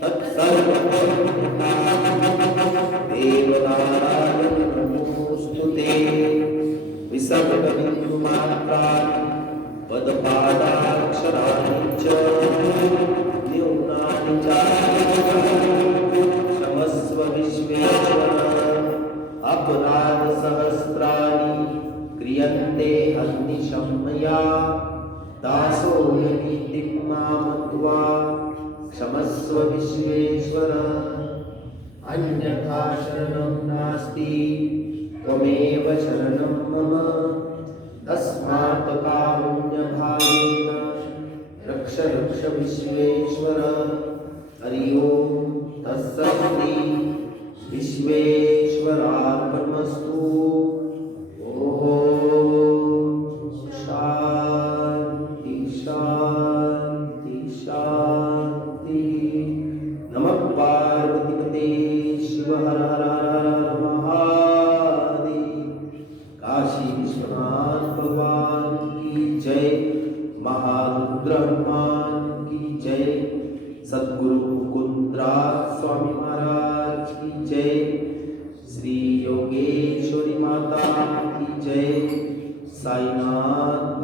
तत्सर्वमे देवनारायण नमोस्तुते विसर्गबिन्दुमात्राणि पदपादाक्षराणि च न्यूनानि चातिरिक्तानि क्षमस्व विश्वेश्वर अपराधसहस्राणि क्रियन्ते हन्निशं मया दासोऽयमिति मामत्वा क्षमस्व विश्वेश्वर अन्यथा शरणं नास्ति त्वमेव शरणं मम तस्मात् कारुण्यभावेन रक्ष रक्ष विश्वेश्वर हरि ओम तत्सत् विश्वेश्वरार्पणमस्तु ओम शांति शांति शांति नमः पार्वतीपते शिव हर हर हर महादेव काशी विश्वनाथ भगवान की जय महारुद्र हनुमान की जय सद्गुरु मुकुंदराज स्वामी महाराज की जय श्री योगेश्वरी माता की जय साईनाथ